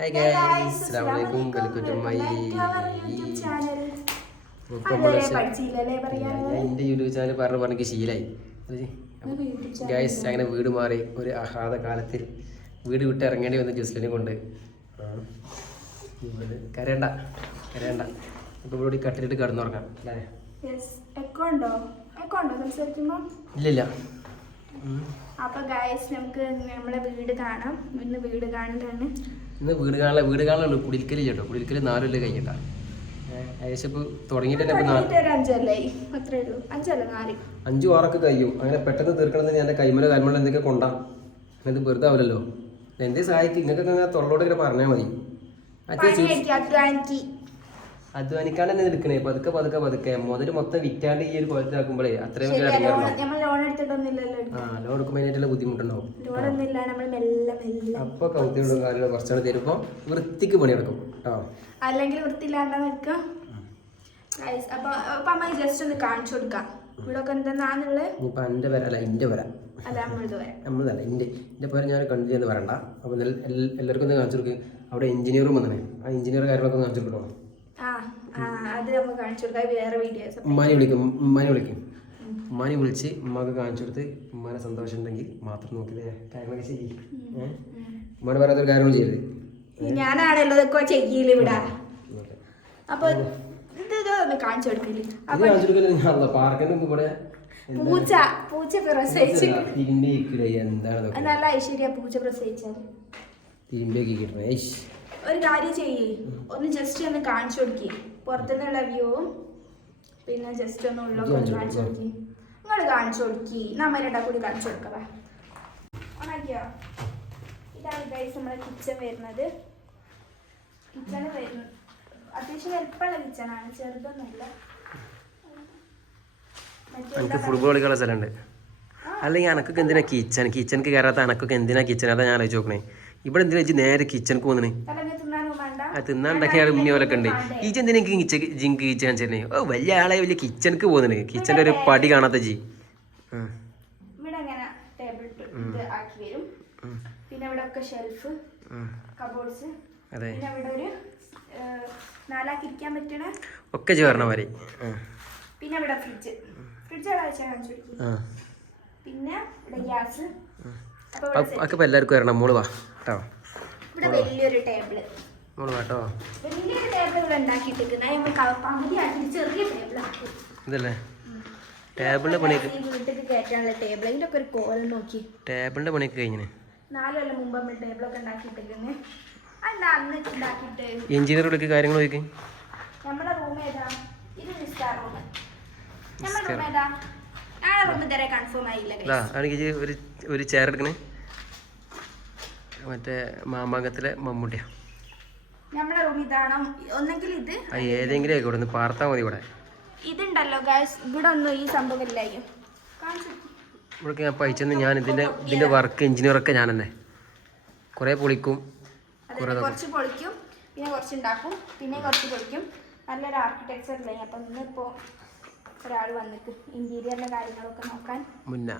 Hi guys, അസ്സലാമു അലൈക്കും. Welcome to my YouTube channel. എൻ്റെ യൂട്യൂബ് ചാനൽ പറഞ്ഞ് ശീലായി ഗൈസ്. അങ്ങനെ വീട് മാറി ഒരു ആഹ്ലാദ കാലത്തിൽ വീട് വിട്ട് ഇറങ്ങേണ്ടി വന്ന ജുസ്ലിനെ കൊണ്ട് കരയണ്ട ഇപ്പൊ ഇവിടെ കട്ടിലിട്ട് കിടന്നുറങ്ങാം അല്ലേ? ഇല്ലില്ല. അപ്പൊ ഗൈസ് നമുക്ക് നമ്മളെ വീട് കാണാം. ഇന്ന് വീട് കാണലാണ്. വീട് കാണലുള്ളൂ. കുടിൽക്കല് ചേട്ടോ, കുടിൽക്കല് 4 കൊല്ലം കഴിഞ്ഞിട്ടാ. ഏകദേശം ഇപ്പൊ തുടങ്ങിയിട്ടല്ലേ 5-6 കഴിയും. അങ്ങനെ പെട്ടെന്ന് തീർക്കണമെന്ന് ഞാൻ കൈമല എന്തൊക്കെ കൊണ്ടാ ഇത് വെറുതെ ആവില്ലല്ലോ. എന്തേ സഹായിക്കും നിങ്ങൾക്ക് അങ്ങനെ തൊള്ളോട് ഇങ്ങനെ പറഞ്ഞാൽ മതി. അധ്വാനിക്കാൻ തന്നെ എടുക്കണേ. പതുക്കെ മുതൽ മൊത്തം വിറ്റാണ്ട് ഈ ഒരു കോലത്തിലാക്കുമ്പോഴേ അത്രയും ലോൺ എടുക്കുമ്പോൾ അതിനായിട്ടുള്ള ബുദ്ധിമുട്ടുണ്ടാവും. അപ്പൊ കൗത്തിയോടും കാര്യങ്ങളും കുറച്ചുകൂടെ തരുമ്പോ വൃത്തിക്ക് പണിയെടുക്കും കേട്ടോ. അല്ലെങ്കിൽ വൃത്തിയില്ലാണ്ടാ നിൽക്കാം. അപ്പൊ അമ്മ ജസ്റ്റ് ഒന്ന് കാണിച്ചു കൊടുക്കാം ഇവിടൊക്കെ എന്താന്നുള്ളത്. ഇപ്പൊ എന്റെ പേരല്ല, എന്റെ പേര നമ്മളതല്ല, എന്റെ പേര് ഞാൻ കണ്ടു എന്ന് പറയണ്ട. അപ്പൊ എല്ലാവർക്കും ഒന്ന് കാണിച്ചു കൊടുക്കും. അവിടെ എഞ്ചിനീയറും വന്നേ. ആ എഞ്ചിനീയർ കാര്യങ്ങളൊക്കെ ഒന്ന് കാണിച്ചു കൊടുക്കണം. ഉമ്മാനെ വിളിക്കും. ഉമ്മാനെ വിളിച്ച് ഉമ്മാക്ക് കാണിച്ചു കൊടുത്ത് ഉമ്മാനെ സന്തോഷം ഉണ്ടെങ്കിൽ മാത്രം നോക്കിയതേ കാര്യങ്ങളൊക്കെ ശരി. ഉമ്മാനെ പറയാത്തൊരു കാര്യങ്ങളും ചെയ്യരുത്. ഞാനാണല്ലോ ചെയ്യില്ല ഇവിടെ. അപ്പൊ കാണിച്ചു കൊടുക്കില്ല. പാർക്കിന്റെ മുമ്പ് കൂടെ പൂച്ച പ്രസവിച്ചു. എന്താണ് നല്ല ഐശ്വര്യ പൂച്ച പ്രസവിച്ചാൽ. ഒരു കാര്യം ചെയ്യേ, ഒന്ന് ജസ്റ്റ് ഒന്ന് കാണിച്ചു കൊടുക്കി. പുറത്തുനിന്നുള്ള വ്യൂവും പിന്നെ ജസ്റ്റ് ഒന്ന് ഉള്ളൊക്കെ ഒന്ന് കാണിച്ചു കൊടുക്കി. നിങ്ങൾ കാണിച്ചു കൊടുക്കി. നമ്മ രണ്ടാ കൂടി കാണിച്ചു കൊടുക്കാം. ഓണാക്കിയോ? ഇതാണ് ഗൈസ് നമ്മളെ കിച്ചൺ വരുന്നത്. കിച്ചണ് വരുന്നത് അത്യാവശ്യം വലുപ്പമുള്ള കിച്ചണാണ്, ചെറുതൊന്നുമില്ല. എനിക്ക് ഫുട്ബോൾ കളിക്കാനുള്ള സ്ഥലമുണ്ട്. അല്ലെങ്കിൽ എനക്കൊക്കെ എന്തിനാ കിച്ചണിക്ക് കയറാത്ത എനക്കൊക്കെ എന്തിനാ കിച്ചൺ? അതാ ഞാൻ ആലോചിച്ച് നോക്കണേ. ഇവിടെ എന്തിനാ വെച്ച് നേരെ കിച്ചണിക്ക് പോകുന്നേ? തിന്നാണ്ടാക്കിയ ഉണ്ണിയോലൊക്കെ ഉണ്ട്. ഈ എന്തിനാ ജിങ്ക് കിച്ചൺ ചേരണേ? ഓ വലിയ ആളെ വലിയ കിച്ചണിക്ക് പോകുന്നേ. കിച്ചന്റെ ഒരു പടി കാണാത്ത ജി. അതെ, ഒക്കെ ചേർന്ന മാതിരി. പിന്നെ ഇവിടെ ഫ്രിഡ്ജ് പിന്നെ ഇവിടെ ഗ്യാസ്. അപ്പൊ എല്ലാവർക്കും വരണം. മോള് വാ കേട്ടോ. ഇവിടെ വലിയൊരു ടേബിള്. മോള് വാട്ടോ. വലിയൊരു ടേബിൾ ഇവിടെ ഉണ്ടാക്കിയിട്ടിരിക്കുന്നത്. ചെറിയ ടേബിളാക്കി. ഇതല്ലേ ടേബിളിന്റെ പണിയൊക്കെ? വീട്ടിൽ കയറ്റാനുള്ള ടേബിൾ. ഇതിന്റെ ഒക്കെ ഒരു കോലം നോക്കി. ടേബിളിന്റെ പണിയൊക്കെ കഴിഞ്ഞു. 4 കൊല്ലം മുമ്പ് നമ്മൾ ടേബിളൊക്കെ ഉണ്ടാക്കിയിട്ടിരിക്കുന്നത്. അന്ന് ഉണ്ടാക്കിയിട്ട് എഞ്ചിനീയറോടൊക്കെ കാര്യങ്ങൾ ചോദിക്കും. നമ്മളെ റൂം ഏതാ? ഇത് നിസ്കാർ റൂം. നമ്മുടെ റൂം ഏതാ? ഞങ്ങളുടെ റൂം ഇതുവരെ കൺഫേം ആയില്ല. ഒരു ചെയർ എടുക്കണേ. മറ്റേ മാമാങ്കത്തിലെ മമ്മൂട്ടിയാ. നമ്മുടെ റൂം ഇതാണ്. ഒന്നെങ്കിൽ ഇത് ഏതെങ്കിലും ആയിക്കോട്ടെ, ഒന്ന് പാർത്താ മതി. ഇവിടെ ഇതുണ്ടല്ലോ ഗൈസ്, ഇവിടെ ഒന്നും ഈ സംഭവം ഇല്ല. ഇവിടെ ഞാൻ പൈച്ചെന്ന് ഞാൻ ഇതിന്റെ വർക്ക് എഞ്ചിനീയറൊക്കെ ഞാൻ തന്നെ. കുറെ പൊളിക്കും, കുറച്ച് പൊളിക്കും, പിന്നെ കുറച്ച് ഉണ്ടാക്കും, പിന്നെ കുറച്ച് പൊളിക്കും. നല്ലൊരു ആർക്കിടെക്ചർ ഇല്ലേ. അപ്പൊ ഇന്നിപ്പോ ഒരാൾ വന്നിട്ട് ഇന്റീരിയറിന്റെ കാര്യങ്ങളൊക്കെ നോക്കാൻ മുന്നേ.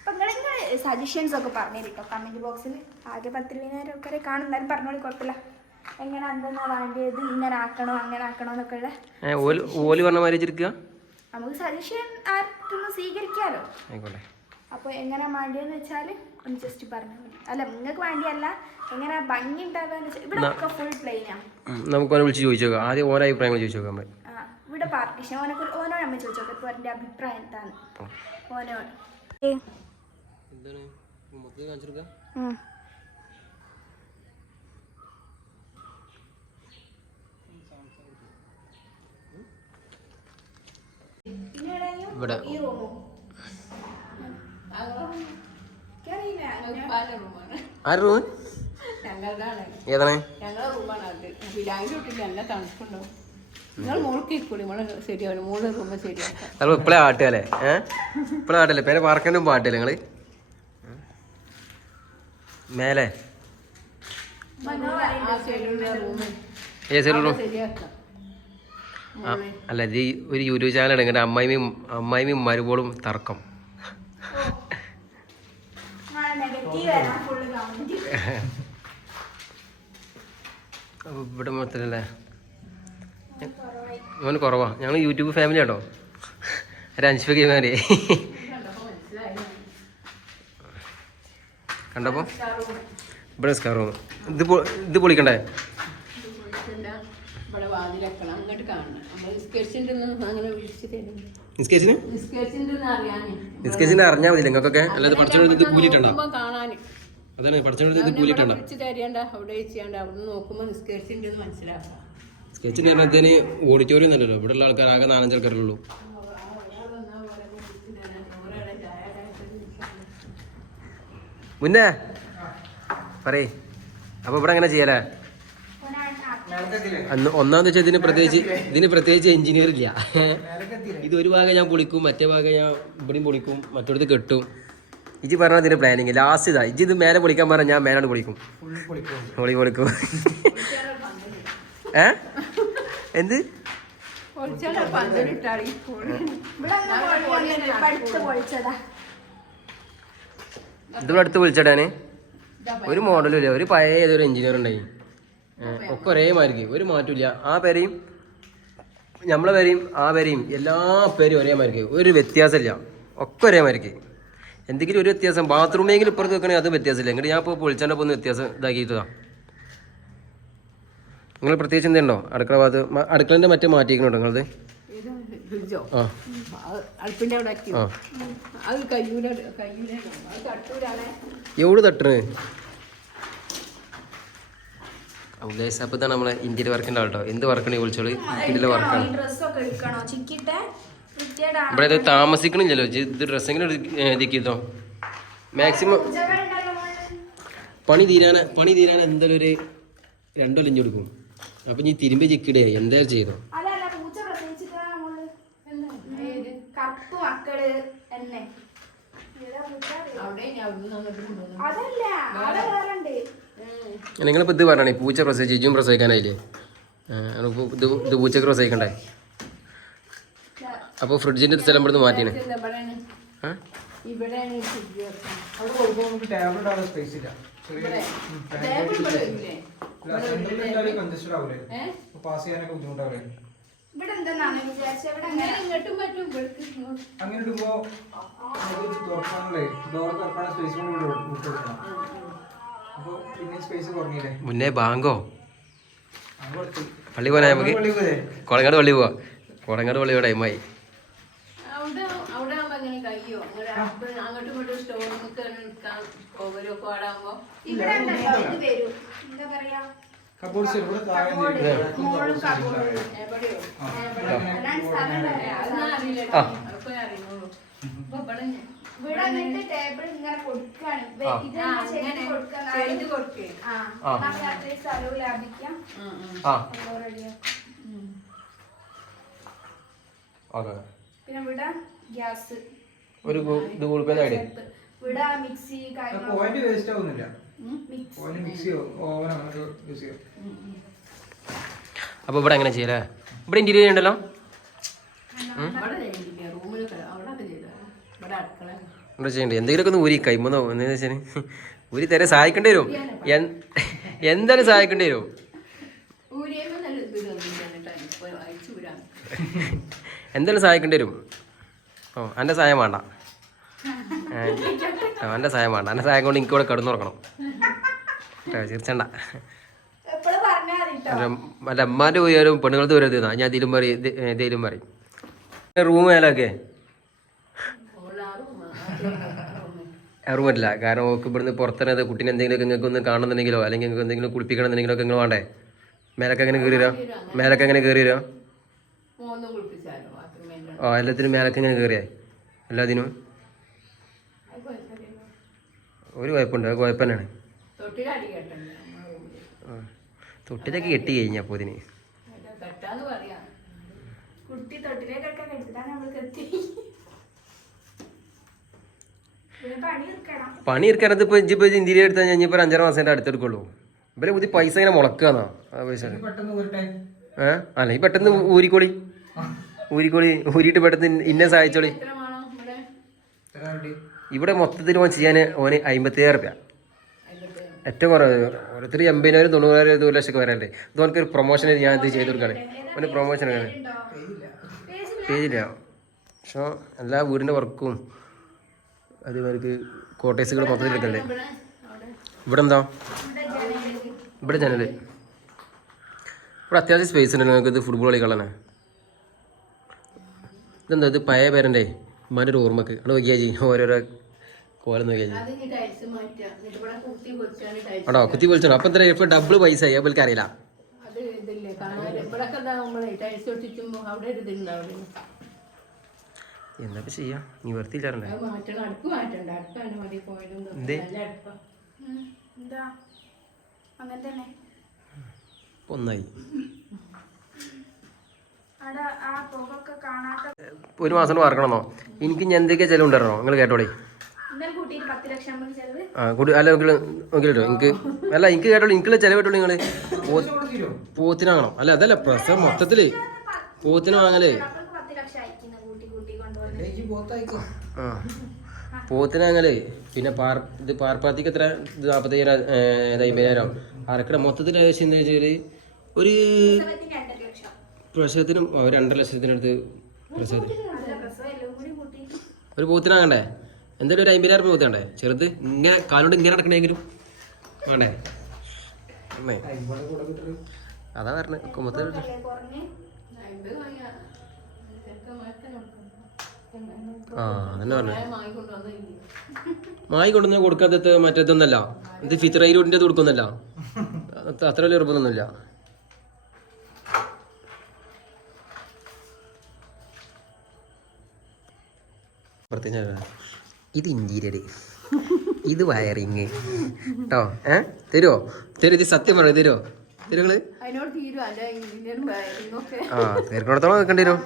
അപ്പൊ നിങ്ങൾ സജഷൻസ് ഒക്കെ പറഞ്ഞു കേട്ടോ കമന്റ് ബോക്സിൽ. ആകെ 10-20 ആൾക്കാരെ കാണുന്നാലും പറഞ്ഞോളി, കുഴപ്പമില്ല. എങ്ങനെ എന്തെന്നാ വേണ്ടിയത്, ഇങ്ങനെ ആക്കണോ അങ്ങനെ ആക്കണോ എന്നൊക്കെ ഉള്ള നമുക്ക് സജഷൻ ആർക്കൊന്ന് സ്വീകരിക്കാലോ. അപ്പോൾ എങ്ങനെ വേണ്ടിയെന്ന് വെച്ചാൽ ഒന്ന് ജസ്റ്റ് പറഞ്ഞാൽ മതി. അല്ല നിങ്ങൾക്ക് വേണ്ടിയല്ല, എങ്ങനെ ഭംഗി ഉണ്ടാകാന്ന് വെച്ചാൽ ഇവിടെ ഒക്കെ ഫുൾ പ്ലെയിനാണ്. നമുക്ക് വിളിച്ച് ചോദിച്ചോ ആദ്യം ഓരോ അഭിപ്രായങ്ങൾ ചോദിച്ചു നോക്കാം. ഇവിടെ പാർട്ടീഷൻ ഓനോട് നമ്മൾ ചോദിച്ചു നോക്കാം. ഇപ്പോൾ എൻ്റെ അഭിപ്രായം എന്താണ് ഓനോട്. ഇവിടെ ഏതാണ്? ഇപ്പളെ ആട്ടല്ലേ? ഇപ്പളെ ആട്ടല്ലേ? പേരെ പാർക്കൻ്റെ മുമ്പ് ആട്ടല്ലേ നിങ്ങള്? മേലെ അല്ല, ഇത് ഒരു യൂട്യൂബ് ചാനൽ എടുക്കട്ടെ. അമ്മായിയും മരുപോളും തർക്കം. അപ്പോൾ ഇവിടെ മൊത്തത്തിലല്ലേ മോന് കുറവാ. ഞങ്ങൾ യൂട്യൂബ് ഫാമിലി ആട്ടോ. ഒരു അൻഷ്ഫിമാരി കണ്ടപ്പോൾ ഇവിടെ സ്കാർ റൂം. ഇത് പൊളിക്കണ്ടേ? നിസ്കേച്ചിന് അറിഞ്ഞാൽ മതി നിങ്ങൾക്കൊക്കെ. അല്ലാതെ പഠിച്ചോണ്ട് ഇത് കൂലിട്ടുണ്ടോ? അതാണ് പഠിച്ചോണ്ട് ഇത് കൂലിട്ടുണ്ടോ? സ്കെച്ചിന് പറഞ്ഞതിന് ഓഡിറ്റോറിയം ഒന്നല്ലല്ലോ. ഇവിടെ ഉള്ള ആൾക്കാർ ആകെ 4-5 ആൾക്കാരുള്ളൂ. മുന്നേ പറയേ. അപ്പൊ ഇവിടെ അങ്ങനെ ചെയ്യലേ? ഒന്നാമത് വെച്ചാൽ ഇതിന് പ്രത്യേകിച്ച് എഞ്ചിനീയർ ഇല്ല. ഇത് ഒരു ഭാഗം ഞാൻ പൊളിക്കും, മറ്റേ ഭാഗം ഞാൻ ഇവിടെയും പൊളിക്കും, മറ്റൊടുത്ത് കെട്ടും. ഇജി പറഞ്ഞ ഇതിന്റെ പ്ലാനിങ് ലാസ്റ്റ് ഇതാ. ഇജി ഇത് മേലെ പൊളിക്കാൻ പറഞ്ഞാൽ ഞാൻ മേലാണ് പൊളിക്കും. പൊളിക്കും. എന്ത് ഇതിവിടെ അടുത്ത് വിളിച്ചടാന് ഒരു മോഡലും ഇല്ല. ഒരു പഴയ ഏതൊരു എഞ്ചിനീയർ ഉണ്ടായി. ഒക്കെ ഒരേ മാതിരിക്ക് ഒരു മാറ്റമില്ല. ആ പേരെയും നമ്മളെ പേരെയും ആ പേരെയും എല്ലാ പേരും ഒരേ മാതിരിക്ക്, ഒരു വ്യത്യാസമില്ല. ഒക്കെ ഒരേ മാതിരിക്ക്. എന്തെങ്കിലും ഒരു വ്യത്യാസം ബാത്റൂമെങ്കിലും ഇപ്പുറത്ത് വെക്കണമെങ്കിൽ അതും വ്യത്യാസമില്ല. എന്നിട്ട് ഞാൻ ഇപ്പോൾ പൊളിച്ചാൻ്റെ ഒന്ന് വ്യത്യാസം ഇതാക്കിയിട്ടതാണ്. നിങ്ങൾ പ്രത്യേകിച്ച് എന്തുണ്ടോ അടുക്കള ഭാഗത്ത്? അടുക്കളൻ്റെ മറ്റേ മാറ്റിയിരിക്കണോ നിങ്ങളത്? എവിടെ തട്ടണ്? അപ്പത്താണ് നമ്മളെ ഇന്ത്യയിൽ വർക്കിൻ്റെ ആൾട്ടോ. എന്ത് വർക്കാണ് വിളിച്ചോളൂ, ഇതിലെ വർക്കാണ്. ഇവിടെ ഇത് താമസിക്കണില്ലല്ലോ. ഇത് ഡ്രസ്സെങ്കിലും ഇതിക്കോ മാക്സിമം പണി തീരാൻ എന്തായാലും ഒരു 2 കൊല്ലം കൊടുക്കും. അപ്പൊ നീ തിരുമ്പി ചിക്കിടേ എന്തായാലും ചെയ്തോ. നിങ്ങളിപ്പോൾ ഇത് പറഞ്ഞേ പൂച്ച പ്രസവിച്ച് ജിജും പ്രസവിക്കാനായില്ലേ? ഇത് പൂച്ചക്ക് പ്രസവിക്കണ്ടേ? അപ്പോൾ ഫ്രിഡ്ജിന്റെ സ്ഥലം ഇവിടുന്ന് മാറ്റിയാണ്. മുന്നേ ബാങ്കോ പള്ളി പോരാ നമുക്ക്. കൊളങ്ങാട് പള്ളി പോവാ. കൊളങ്ങാട് പള്ളി ടൈമായി. പിന്നെ ഇവിടെ ഗ്യാസ് ഒരു ഇത് കൊടുക്കാൻ ഇവിടെ മിക്സി അപ്പൊ ഇവിടെ എങ്ങനെ ചെയ്യലേ? ഇവിടെ ഇന്റീരിയർ ഉണ്ടല്ലോ. ഇവിടെ ചെയ്യണ്ടേ എന്തെങ്കിലുമൊക്കെ ഒന്ന് ഊരി കൈമന്നോ എന്താ വെച്ചാൽ ഊരി തരെ സഹായിക്കേണ്ടി വരും. എന്തായാലും സഹായിക്കേണ്ടി വരും. എന്തായാലും സഹായിക്കേണ്ടി വരും. എൻ്റെ സഹായം വേണ്ട. എൻ്റെ സഹായം വേണ്ട. എൻ്റെ സഹായം കൊണ്ട് എനിക്കിവിടെ കിടന്നുറക്കണം. ചിരിച്ചണ്ട. മറ്റേ അമ്മാൻ്റെ പോയാലും പെണ്ണുങ്ങൾക്ക് വരരുത്. ഞാൻ ഇതിലും പറയും ഇതിലും പറയും. റൂം മേലൊക്കെ റൂം പറ്റില്ല. കാരണം ഓക്ക് ഇവിടുന്ന് പുറത്തിറങ്ങുന്നത് കുട്ടീനെ എന്തെങ്കിലും നിങ്ങൾക്ക് ഒന്ന് കാണുന്നുണ്ടെങ്കിലോ അല്ലെങ്കിൽ നിങ്ങൾക്ക് എന്തെങ്കിലും കുളിപ്പിക്കണമെന്നുണ്ടെങ്കിലോ ഒക്കെ നിങ്ങൾ വേണ്ടേ? മേലൊക്കെ എങ്ങനെ കയറി വരാം? മേലൊക്കെ എങ്ങനെ കയറി വരാം? എല്ലാത്തിനും മേലൊക്കെ എങ്ങനെ കയറിയാ? എല്ലാത്തിനും ഒരു കുഴപ്പമുണ്ട്. അത് കുഴപ്പം തന്നെയാണ്. തൊട്ടിലൊക്കെ കെട്ടി കഴിഞ്ഞപ്പോൾ ഇതിന് പണി എടുക്കാനത് ഇപ്പോൾ ഇഞ്ചിപ്പോൾ ഇന്ത്യയിൽ എടുത്താൽ ഞാൻ ഇപ്പോൾ 5-6 മാസം അടുത്തെടുക്കുള്ളൂ. ഇവരെ പുതിയ പൈസ ഇങ്ങനെ മുളക്കാന്നോ? ആ പൈസ അല്ല ഈ പെട്ടെന്ന് ഊരിക്കോളി ഊരിയിട്ട് പെട്ടെന്ന് ഇന്നെ സഹായിച്ചോളി. ഇവിടെ മൊത്തത്തിൽ ഓൻ ചെയ്യാൻ ഓന് 57,000 രൂപ. ഏറ്റവും കുറവ് ഓരോരുത്തർ 80,000 90,000 1 ലക്ഷമൊക്കെ വരാല്ലേ. ഇത് നമുക്കൊരു പ്രൊമോഷൻ ഞാൻ ഇത് ചെയ്ത് കൊടുക്കുകയാണ്. ഒരു പ്രൊമോഷൻ പേജില്ല. പക്ഷേ എല്ലാ വീടിൻ്റെ വർക്കും അതേമാതിരി കോട്ടേഴ്സുകൾ മൊത്തത്തിൽ എടുക്കണ്ടേ. ഇവിടെ എന്താ ഇവിടെ ജനൽ. ഇവിടെ അത്യാവശ്യം സ്പേസ് ഉണ്ട് നിങ്ങൾക്ക്. ഇത് ഫുട്ബോൾ കളിക്കാളാണ്. ഇതെന്താ ഇത് പഴയ പേരൻ്റെ ഉമ്മാൻ്റെ ഒരു ഓർമ്മക്ക് അവിടെ നോക്കിയാൽ ചെയ്യും. ഓരോരോ കോലം നോക്കിയാൽ ആണോ കുത്തി പൊളിച്ചോ. അപ്പം എന്താ ഇപ്പം ഡബിൾ പൈസ ആയി. അപ്പോൾ അറിയില്ല. എന്താ ചെയ്യാ നീ വർത്തില്ലാറുണ്ടേ ഒന്നായി. ഒരു മാസം കൊണ്ട് വാർക്കണമെന്നോ? എനിക്ക് ഞാൻ എന്തൊക്കെയാ ചെലവ് ഉണ്ടായിരുന്നോ? നിങ്ങൾ കേട്ടോളേ. അല്ല നോക്കിട്ടോ എനിക്ക് അല്ല എനിക്ക് കേട്ടോളൂ. എനിക്കുള്ള ചെലവ് കേട്ടോളൂ. നിങ്ങൾ പോത്തിന് വാങ്ങണം. അല്ല അതല്ല പ്രസവം മൊത്തത്തില് പോത്തിന് വാങ്ങലേ. ആ പോത്തിന് വാങ്ങലേ. പിന്നെ ഇത് പാർപ്പാത്തിക്ക് എത്ര? ഇത് 45,000 50,000 അരക്കട മൊത്തത്തിൽ ആവശ്യം എന്താ വെച്ചാൽ ഒരു പ്രസവത്തിനും 2.5 ലക്ഷത്തിനടുത്ത് പ്രസവത്തിന് ഒരു പോത്തിനാകണ്ടേ. എന്തായാലും ഒരു 50,000 രൂപ പോത്തണ്ടേ. ചെറുത് ഇങ്ങനെ കാലോണ്ട് ഇങ്ങനെ നടക്കണെങ്കിലും വേണ്ടേ. അതാ പറഞ്ഞത് മൊത്തത്തിൽ ആ അതന്നെ പറഞ്ഞു. മായി കൊണ്ടുവന്ന് കൊടുക്കാത്ത മറ്റേതൊന്നല്ല. ഇത് ഫിത്രയിലൂടെ കൊടുക്കുന്നല്ല. അത്ര വലിയ ഉറപ്പൊന്നുമില്ല. ഇത് ഇന്റീരിയർ, ഇത് വയറിങ് കേട്ടോ. തരുമോ? തരും. ഇത് സത്യം പറഞ്ഞു തരുമോ? തരുങ്ങള് ആ തീർക്കണത്തോളം വെക്കേണ്ടി വരും.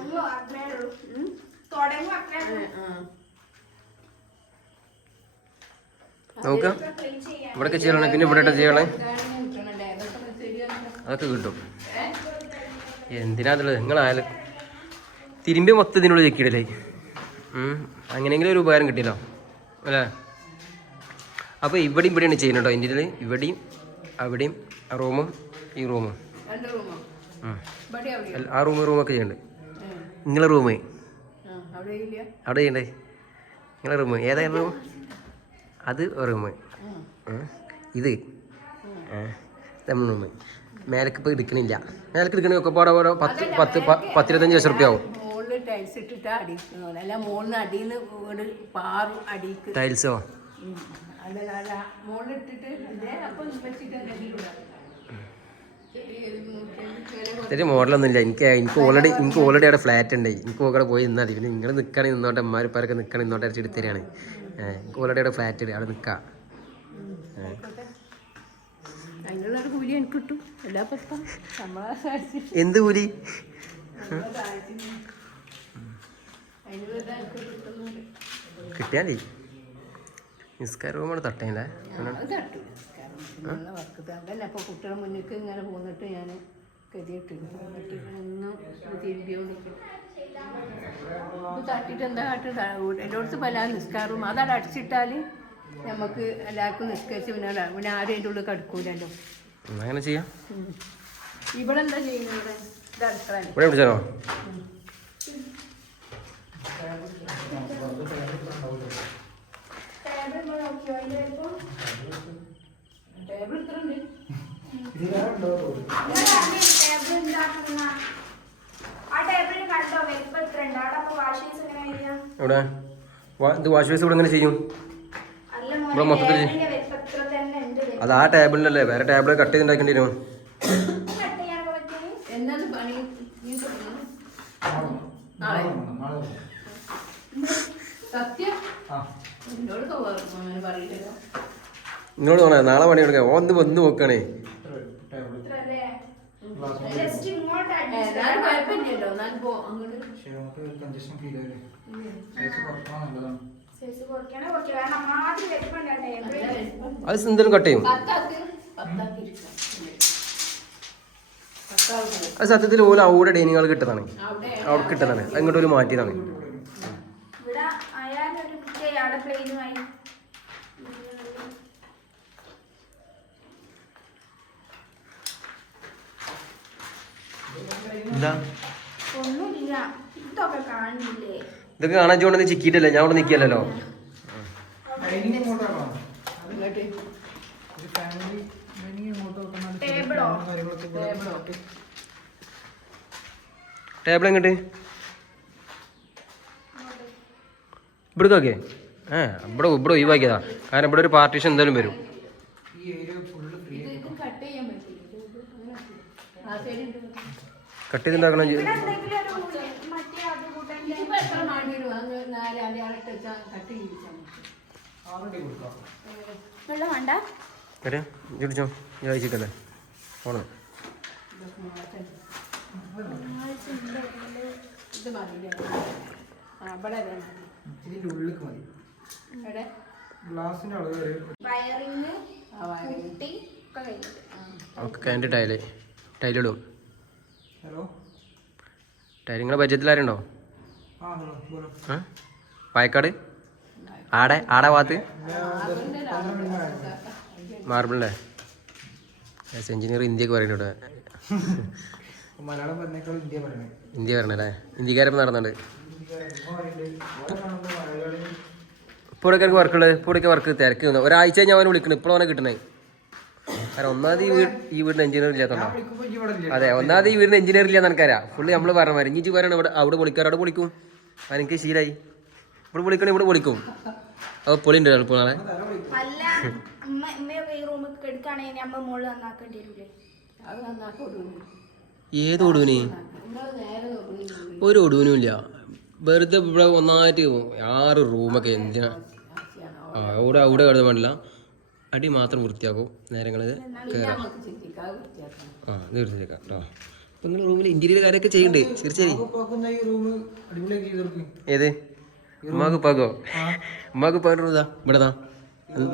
നോക്കാം ഇവിടെയൊക്കെ ചെയ്യണേ. പിന്നെ ഇവിടെ ചെയ്യണേ അതൊക്കെ കിട്ടും. എന്തിനാന്നുള്ളത് നിങ്ങളായാലും തിരുമ്പി മൊത്തം ഇതിനുള്ളിൽ ചെക്കിയിടലേ. അങ്ങനെയെങ്കിലും ഒരു ഉപകാരം കിട്ടിയല്ലോ അല്ലേ. അപ്പോൾ ഇവിടെയും ഇവിടെയാണ് ചെയ്യുന്നുണ്ടോ ഇന്ത്യയിൽ? ഇവിടെയും അവിടെയും റൂമും ഈ റൂമും ആ റൂമൊക്കെ ചെയ്യുന്നുണ്ട്. നിങ്ങളെ റൂമ് അവിടെ ചെയ്യണ്ടേ? നിങ്ങളെ റൂമ് ഏതായിരുന്നു റൂം? അത് റൂമ്. ഇത് നമ്മൾ റൂമ്. മേലക്ക് ഇപ്പോൾ എടുക്കണില്ല. മേലക്ക് എടുക്കണേ ഒക്കെ പാടെ ഓരോ 10-25 ലക്ഷം റുപ്യ ആവും. ടൈൽസോ ചെറിയ മോഡലൊന്നും ഇല്ല. എനിക്ക് ഓൾറെഡി അവിടെ ഫ്ലാറ്റ് ഉണ്ട്. എനിക്ക് അവിടെ പോയി നിന്നാൽ മതി. പിന്നെ നിങ്ങൾ നിൽക്കുകയാണെങ്കിൽ നിന്നോട്ടെ. അമ്മമാരിപ്പാരൊക്കെ നിൽക്കുകയാണെങ്കിൽ നിന്നോട്ടെ അടിച്ച് എടുത്തരാണ്. എനിക്ക് ഓൾറെഡി അവിടെ ഫ്ലാറ്റ് ഉണ്ട്. അവിടെ നിൽക്കാം. എന്ത് കൂലി? കിട്ടിയാൽ മതി. നിസ്കാര റൂമാണ് തട്ടേണ്ടേ. കുട്ടികളുടെ മുന്നിലേക്ക് ഇങ്ങനെ പോന്നിട്ട് ഞാൻ തട്ടിട്ട് എന്താ കാട്ടുക? എല്ലായിടത്തും പല നിസ്കാരവും അതവിടെ അടിച്ചിട്ടാൽ നമുക്ക് എല്ലാവർക്കും നിസ്കരിച്ച് പിന്നെ ആരും അതിൻ്റെ ഉള്ളിൽ കടുക്കൂലല്ലോ. അങ്ങനെ ചെയ്യാം. ഇവിടെ എന്താ ചെയ്യുന്നത്? ഇത് അടുക്കള ടേബിൾ ഇത്ര ഉണ്ട്. എവിടെ ഇത് വാഷ് ബേസ് ഇവിടെ എങ്ങനെ ചെയ്യും? ഇവിടെ മൊത്തത്തിൽ അത് ആ ടേബിളിലല്ലേ. വേറെ ടേബിൾ കട്ട് ചെയ്തുണ്ടാക്കേണ്ടി വരും. നിന്നോട് തോന്നാ നാളെ പണി കൊടുക്കാം. ഒന്ന് വന്ന് നോക്കണേ. അത് എന്തെങ്കിലും കട്ട് ചെയ്യും. അത് സത്യത്തിൽ ഓല അവിടെ ഡൈനിങ് ഹാൾ കിട്ടതാണ്. അവിടെ കിട്ടതാണ്. അങ്ങോട്ട് ഒരു മാറ്റിയതാണ്. എന്താ ഒന്നുമില്ല, ഇതൊക്കെ കാണില്ലേ? ഇതൊക്കെ കാണാൻ ചോണ്ടെന്ന് ചിക്കിയിട്ടല്ലേ, ഞാൻ അവിടെ നിൽക്കില്ലല്ലോ. ടേബിളോ? ടേബിൾ എങ്ങോട്ട് ഇവിടുത്തെ ഇവിടെ ഒഴിവാക്കിയതാ, കാരണം ഇവിടെ ഒരു പാർട്ടീഷൻ എന്തായാലും വരും. കട്ട് ചെയ്തുണ്ടാക്കണം. വെള്ളം വേണ്ട, ചോദിച്ചോ, ഞാൻ അയച്ചിട്ടല്ലേ ഫോണ്. ഒക്കെ കഴിഞ്ഞിട്ട് ടൈലിടും. ടൈലിങ്ങളെ ബഡ്ജറ്റിലാരുണ്ടോ? പായക്കാട് ആടെ ഭാഗത്ത് മാർബിളല്ലേ? എഞ്ചിനീയർ ഇന്ത്യക്ക് പറയുന്നുണ്ട്. ഇന്ത്യ വരണല്ലേ? ഇന്ത്യക്കാരപ്പം നടന്നുണ്ട്. ഇപ്പോഴൊക്കെ വർക്കുള്ളത്, ഇപ്പോഴൊക്കെ വർക്ക് തിരക്ക് ഒരാഴ്ച ഞാൻ അവനെ വിളിക്കണം, ഇപ്പോഴും അവനെ കിട്ടണേ. കാരണം ഒന്നാമത് ഈ വീടിന് എഞ്ചിനീയർ ഇല്ലാത്തതുകൊണ്ടോ? അതെ, ഒന്നാമത് ഈ വീടിന് എഞ്ചിനീയർ ഇല്ലാന്ന് എനിക്കറിയാം. ഫുള്ള് നമ്മൾ പറഞ്ഞ മാതിരി ഇഞ്ചി പറയണം ഇവിടെ അവിടെ പൊളിക്കാറ്, അവിടെ പൊളിക്കും. അതെനിക്ക് ശീലായി. ഇവിടെ പൊളിക്കണേ ഇവിടെ പൊളിക്കും. അത് പൊളിയുണ്ട് ഇപ്പോൾ നാളെ. ഏത് ഒടുവിന്? ഒരു ഒടുവിനും ഇല്ല. വെറുതെ ഇവിടെ ഒന്നായിട്ട് 6 റൂമൊക്കെ എന്തിനാ? അവിടെ കിടന്ന് വേണ്ടില്ല, അടി മാത്രം വൃത്തിയാക്കും നേരങ്ങളത് കയറാം. ഇത് വൃത്തിയാക്കാം കേട്ടോ. അപ്പം നിങ്ങൾ റൂമിൽ ഇന്റീരിയർ കാര്യമൊക്കെ ചെയ്യണ്ടേ? തീർച്ചയായും. ഏത് ഉമ്മാക്ക് പാകോ? ഉമ്മാക്ക് പാകണ്ടാ ഇവിടെ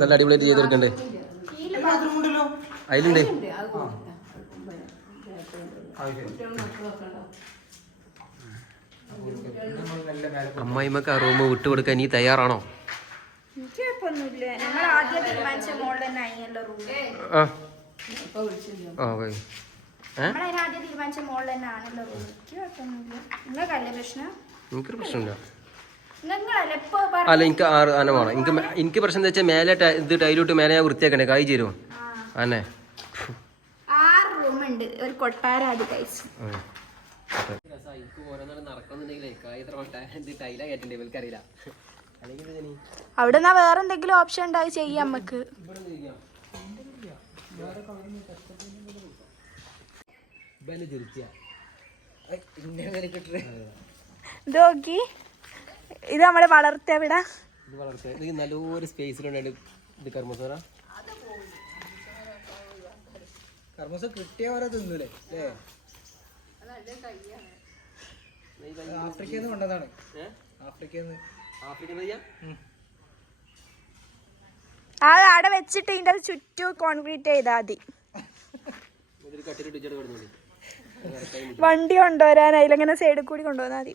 നല്ല അടിപൊളിയായിട്ട് ചെയ്ത് കൊടുക്കണ്ടേ? അതിലുണ്ട്. അമ്മായിമ്മക്ക് ആ റൂം വിട്ടുകൊടുക്കാൻ നീ തയ്യാറാണോ? എനിക്കൊരു പ്രശ്നമില്ല. അല്ല, എനിക്ക് അന വേണം. എനിക്ക് പ്രശ്നം എന്താ വെച്ചാൽ മേലെ ഇത് ടൈലോട്ട് മേലെ ഞാൻ വൃത്തിയാക്കണ്ടേ? കായ് ചേരുമോ? അന്നെ ഒരു കൊട്ടാരം അവിടെ വേറെ എന്തെങ്കിലും ഓപ്ഷൻ ഉണ്ടാവും ചെയ്യാം നമുക്ക്. നോക്കി, ഇത് നമ്മള് വളർത്തിയ ഇവിടെ നല്ലൊരു സ്പേസിലുണ്ട്. ഇത് കർമ്മസോറ കിട്ടിയ പോലെ തിന്നൂലേ? ആഫ്രിക്കന്ന് കൊണ്ടതാണ്. അവിടെ വെച്ചിട്ട് ഇതിന്റെ ചുറ്റും കോൺക്രീറ്റ് ചെയ്താൽ മതി. വണ്ടി കൊണ്ടുവരാൻ അതിലങ്ങനെ സൈഡിൽ കൂടി കൊണ്ടുവന്നാൽ മതി.